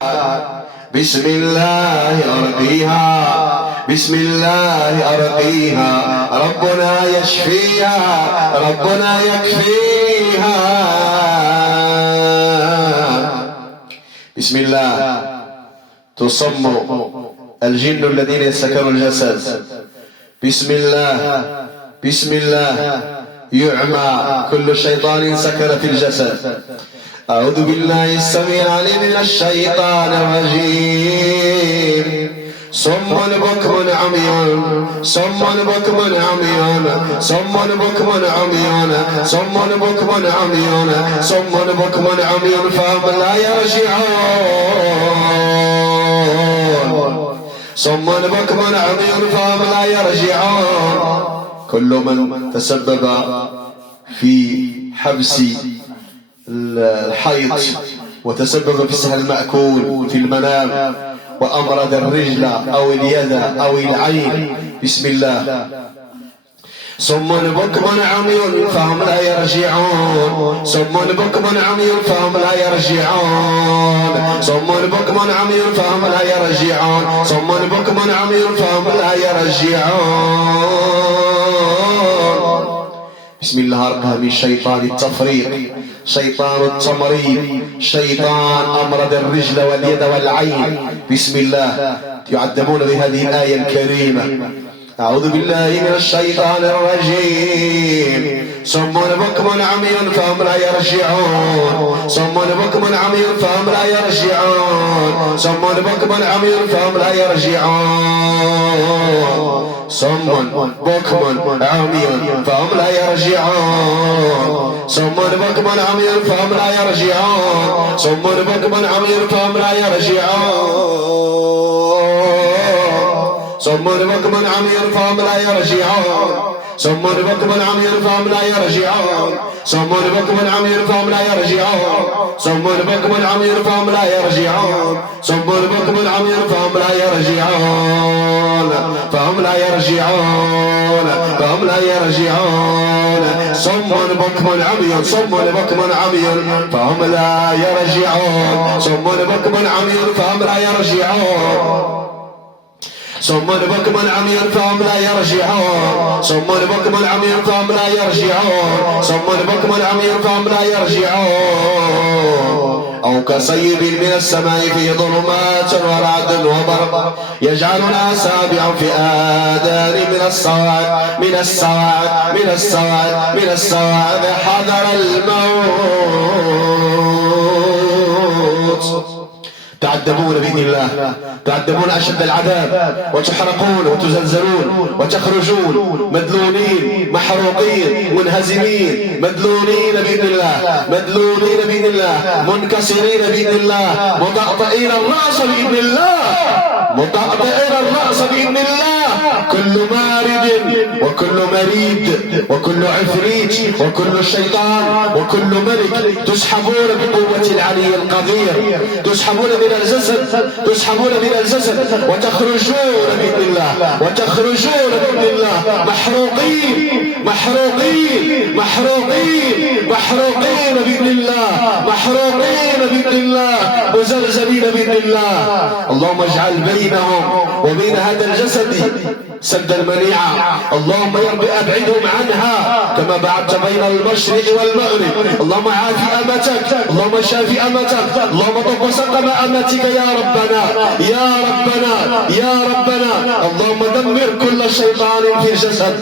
بسم الله أرقيها، بسم الله أرقيها، ربنا يشفيها، ربنا يكفيها. بسم الله تصم الجن الذين يسكنوا الجسد. بسم الله، بسم الله يعمى كل شيطان سكن في الجسد. أعوذ بالله السميع العليم من الشيطان الرجيم. صم بكم عمي، صم بكم عمي، صم بكم عمي، صم بكم عمي، صم بكم عمي فهم لا يرجعون، صم بكم عمي فهم لا يرجعون. كل من تسبب في حبس الحيض وتسبب في السهل المأكول في المنام وأمرض الرجل أو اليد أو العين. بسم الله صم بكم عمي فهم لا يرجعون، صم بكم عمي فهم لا يرجعون، صم بكم عمي فهم لا يرجعون، صم بكم عمي فهم لا يرجعون. بسم الله أرقها من شيطان التفريق، شيطان التمريض، شيطان أمرض الرجل واليد والعين. بسم الله يعذبون بهذه الآية الكريمة. أعوذ بالله من الشيطان الرجيم. صم بكم عمي فهم لا يرجعون، صم بكم عمي فهم لا يرجعون، صم بكم عمي فهم لا يرجعون، صم بكم عمي فهم لا يرجعون، صم بكم عمي فهم لا يرجعون، صم بكم عمي فهم لا يرجعون، صم بكم عمي فهم لا يرجعون، صم بكم عمي فهم لا يرجعون، صم بكم عمي فهم لا يرجعون، صم بكم عمي فهم لا يرجعون، صم بكم عمي فهم لا يرجعون، فهم لا يرجعون، فهم لا يرجعون. صم بكم عمي، صم بكم عمي فهم لا يرجعون، صم بكم عمي فهم لا يرجعون، صم بكم عمي فهم لا يرجعون، صم بكم عمي فهم لا يرجعون، صم بكم عمي فهم لا يرجعون. أو كصيب من السماء في ظلمات ورعد وبرق يجعلون أصابعهم في آذان من الصواعق، من الصواعق، من الصواعق، من الصواعق حذر الموت. تعذبون بإذن الله، تعذبون أشد العذاب، وتحرقون وتزلزلون وتخرجون مدلولين محروقين منهزمين، مدلولين بإذن الله، مدلولين بإذن الله، منكسرين بإذن الله، مطأطئين الرأس بإذن الله، مطأطئين الرأس بإذن الله. كل مارد وكل مريد وكل عفريت وكل شيطان وكل ملك تسحبون بقوة العلي القدير، تسحبون من الجسد، تسحبون من الجسد وتخرجون بإذن الله، وتخرجون بإذن الله محروقين، محروقين، محروقين، محروقين بإذن الله، محروقين بإذن الله، مزلزلين بإذن الله. اللهم اجعل بينهم وبين هذا الجسد سد المنيعة. اللهم يا رب أبعدهم عنها كما بعدت بين المشرق والمغرب. اللهم عافي أمتك، اللهم شافي أمتك، اللهم طب سقم أمتك يا ربنا، يا ربنا، يا ربنا. اللهم دمر كل شيطان في الجسد،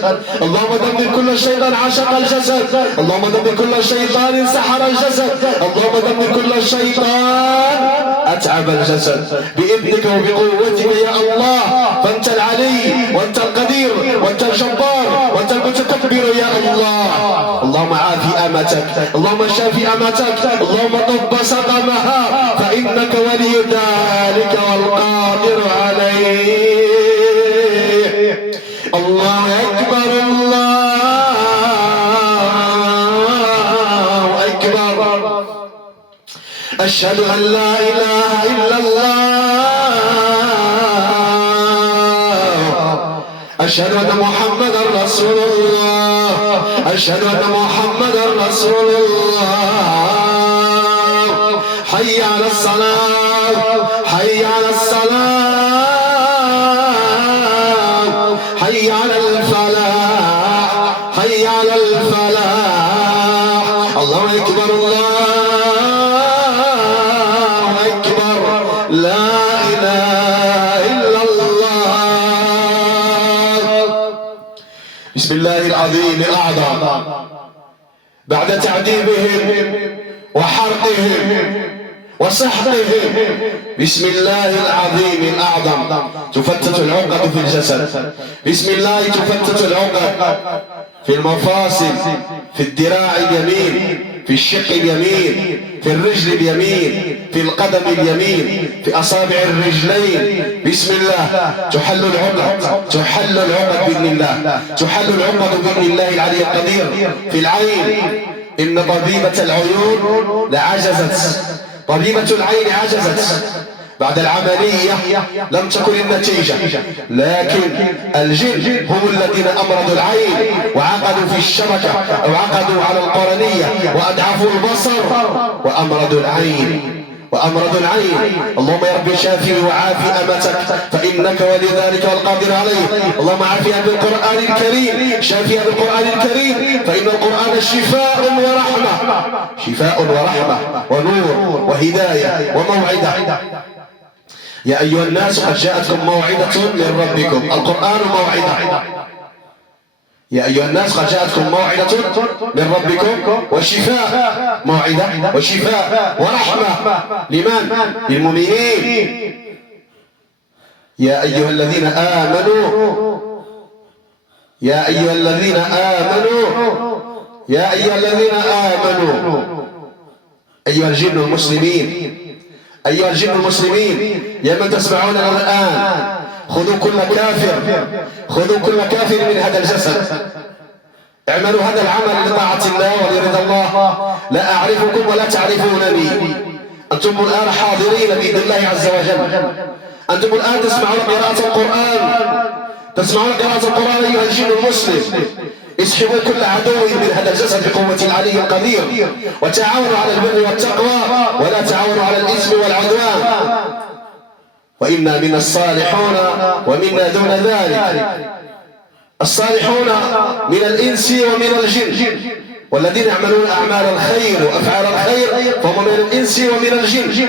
اللهم دمر كل شيطان عشق الجسد، اللهم دمر كل شيطان سحر الجسد، اللهم دمر كل شيطان أتعب الجسد بإذنك وبقوتك يا الله. فأنت العلي وأنت القدير وأنت الجبار وأنت المتكبر يا الله. اللهم عافي أمتك، اللهم شافي أمتك، اللهم طب سقمها فإنك ولي ذلك والقادر عليه. الله أكبر، الله أكبر. أشهد أن لا إله إلا الله، أشهد أن محمدا رسول الله، أشهد أن محمدا رسول الله. حي على الصلاة، العظيم الأعظم. بعد تعذيبهم وحرقهم وسحقهم بسم الله العظيم الأعظم تفتت العقد في الجسد. بسم الله تفتت العقد في المفاصل، في الذراع اليمين، في الشق اليمين، في الرجل اليمين، في القدم اليمين، في أصابع الرجلين. بسم الله تحل العقد، تحل العقد بإذن الله، تحل العقد بإذن الله العلي القدير. في العين إن طبيبة العيون لعجزت، طبيبة العين عجزت بعد العملية، لم تكن النتيجة، لكن الجن هم الذين أمرضوا العين وعقدوا في الشبكة أو عقدوا على القرنية وأضعفوا البصر وأمرضوا العين، وأمرض العين. اللهم يا رب شافي وعافي أمتك فإنك ولذلك والقادر عليه. اللهم عافيها بالقرآن الكريم، شافيها بالقرآن الكريم، فإن القرآن شفاء ورحمة، شفاء ورحمة ونور وهداية وموعدة. يا أيها الناس قد جاءتكم موعدة من ربكم، القرآن موعدة. يا أيها الناس قد جاءتكم موعدة من ربكم وشفاء، موعدة وشفاء ورحمة لمن؟ للمؤمنين. يا أيها الذين آمنوا، يا أيها الذين آمنوا، يا أيها الذين آمنوا، أيها الجن المسلمين، أيها الجن المسلمين، يا من تسمعوننا الآن، خذوا كل كافر، خذوا كل كافر من هذا الجسد، اعملوا هذا العمل لطاعة الله ولرضا الله. لا أعرفكم ولا تعرفونني، أنتم الآن حاضرين بإذن الله عز وجل، أنتم الآن تسمعون قراءة القرآن، تسمعون قراءة القرآن أيها الجن المسلم. اسحبوا كل عدو من هذا الجسد بقوة العلي القدير، وتعاونوا على البر والتقوى ولا تعاونوا على الإثم والعدوان. وإنا من الصالحون ومنا دون ذلك، الصالحون من الإنس ومن الجن، والذين يعملون أعمال الخير وأفعال الخير فهم من الإنس ومن الجن.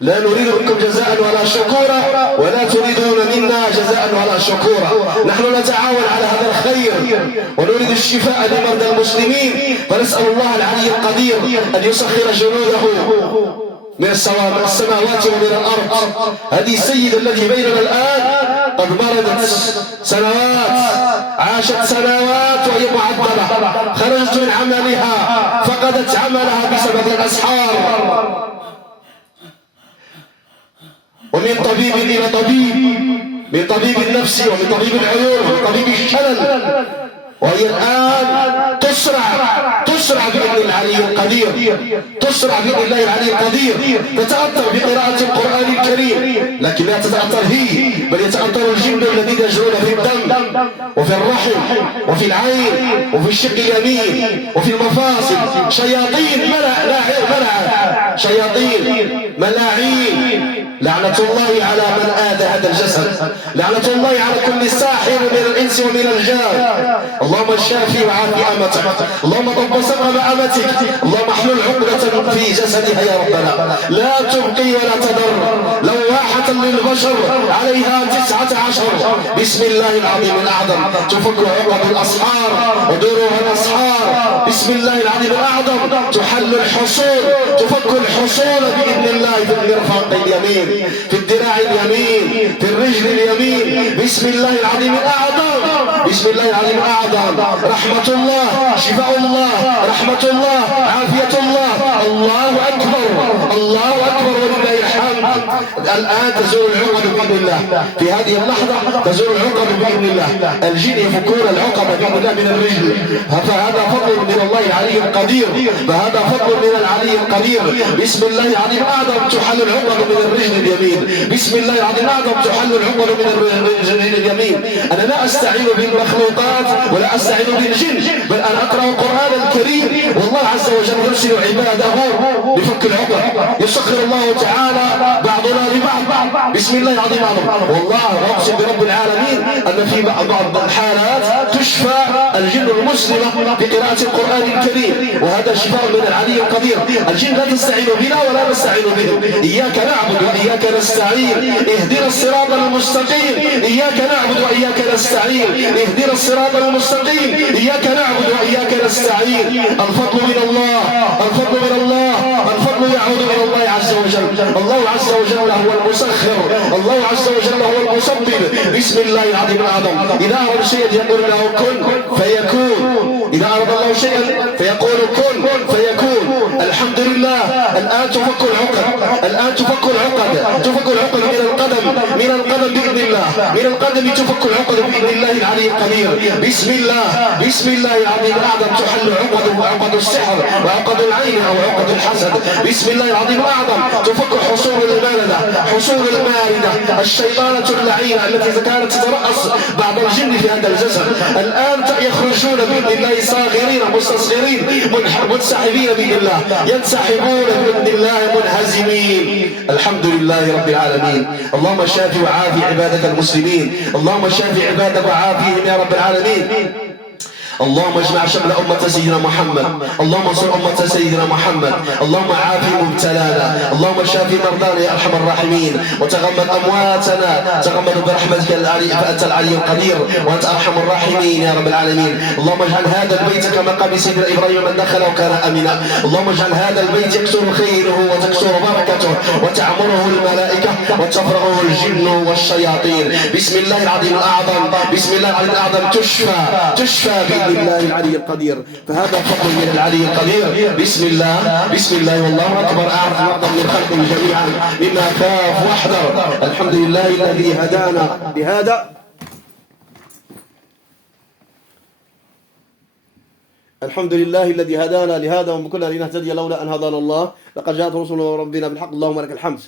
لا نريد منكم جزاء ولا شكورا ولا تريدون منا جزاء ولا شكورا. نحن نتعاون على هذا الخير ونريد الشفاء لمرضى المسلمين، فنسأل الله العلي القدير أن يسخر جنوده من السماوات ومن الأرض. هذه السيدة التي بيننا الآن قد مرضت سنوات، عاشت سنوات وهي معذبة، خرجت من عملها، فقدت عملها بسبب الأسحار. ومن طبيب إلى طبيب، من طبيب النفس ومن طبيب العيون ومن طبيب الشلل، وهي الآن تسرع بإذن العلي القدير، تسرع بإذن الله العلي القدير، تتأثر بقراءة القرآن الكريم، لكن لا تتأثر هي، بل يتأثر الجن الذين يجرون في الدم وفي الرحم وفي العين وفي الشق اليمين وفي المفاصل. شياطين شياطين ملاعين، لعنة الله على من آذى هذا الجسد، لعنة الله على كل ساحر من الإنس ومن الجان. اللهم شافي وعافي أمتك، اللهم طب سقم أمتك، اللهم احلل عقدة في جسدها يا ربنا، لا تبقي ولا تذر لواحة للبشر عليها 19. بسم الله العظيم الأعظم تفك عقد الأسحار ودورها الأسحار. بسم الله العظيم الأعظم تحل الحصول، تفك الحصول بإذن الله في المرفق اليمين، في الذراع اليمين، في الرجل اليمين. بسم الله العظيم الأعظم، بسم الله العظيم الأعظم رحمة الله، شفاء الله، رحمة الله، عافية الله. الله أكبر، الله أكبر ولله الحمد. الآن تزول العقد بإذن الله، في هذه اللحظة تزول العقد بإذن الله. الجن يفكون العقد بإذن الله من الرجل، فهذا فضل من الله العلي القدير، فهذا فضل من العلي القدير. بسم الله العظيم الأعظم تحل العقد من الرجل اليمين، بسم الله العظيم الأعظم تحل العقد من الرجل اليمين. أنا لا أستعين بالمخلوقات ولا أستعين بالجن، بل أنا أقرأ القرآن الكريم، والله عز وجل يرسل عباده لفك العقد. يسخر الله تعالى بعضنا لبعض، بسم الله العظيم الأعظم. والله أقسم برب العالمين أن في بعض الحالات تشفى الجن المسلمة بقراءة القرآن الكريم، وهذا شفاء من العلي القدير. الجن لا تستعين بنا ولا نستعين بهم. إياك نعبد وإياك نستعين، اهدنا الصراط المستقيم. إياك نعبد وإياك نستعين، اهدنا الصراط المستقيم. إياك نعبد وإياك نستعين. الفضل من الله، الفضل من الله، الفضل يعود إلى الله عز وجل. الله عز وجل هو المسخر، الله عز وجل هو المسبب. بسم الله العظيم الأعظم. إذا أراد شيئا يقول له كن فيكون، إذا أراد الله شيئا فيقول كن فيكون. الحمد لله. الآن تفك العقد، الآن تفك العقد، تفك العقد من القدم، من القدم بإذن الله، من القدم تفك العقد بإذن الله العلي القدير. بسم الله، بسم الله العظيم الأعظم تحل عقد السحر وعقد العين أو عقد الحسد. بسم الله العظيم الأعظم تفك حصول الماردة، حصول الماردة الشيطانة اللعينة التي كانت تترأس بعض الجن في هذا الجسد. الآن يخرجون بإذن الله صاغرين مستصغرين منسحبين بإذن الله، ينسحبون بإذن الله منهزمين. الحمد لله رب العالمين. اللهم شافي وعافي عبادك المسلمين، اللهم شافي عبادك وعافيهم يا رب العالمين. اللهم اجمع شمل أمة سيدنا محمد، اللهم انصر أمة سيدنا محمد، اللهم عافي مبتلانا، اللهم شافي مرضانا يا أرحم الراحمين، وتغمد أمواتنا، تغمد برحمتك العلي، فأنت العلي القدير وأنت أرحم الراحمين يا رب العالمين. اللهم اجعل هذا البيت كما قال سيدنا إبراهيم من دخله وكان آمنا. اللهم اجعل هذا البيت يكثر خيره وتكثر بركته وتعمره الملائكة وتفرغه الجن والشياطين. بسم الله العظيم الأعظم، بسم الله العظيم الأعظم تشفى بإذن الله العلي القدير. فهذا فضل من العلي القدير. بسم الله، بسم الله والله أكبر. أعظم من خلقه جميعا مما خاف واحذر. الحمد لله الذي هدانا لهذا، الحمد لله الذي هدانا لهذا وما كنا لنهتدي لولا أن هدانا الله. لقد جاءت رسل ربنا بالحق. اللهم لك الحمد.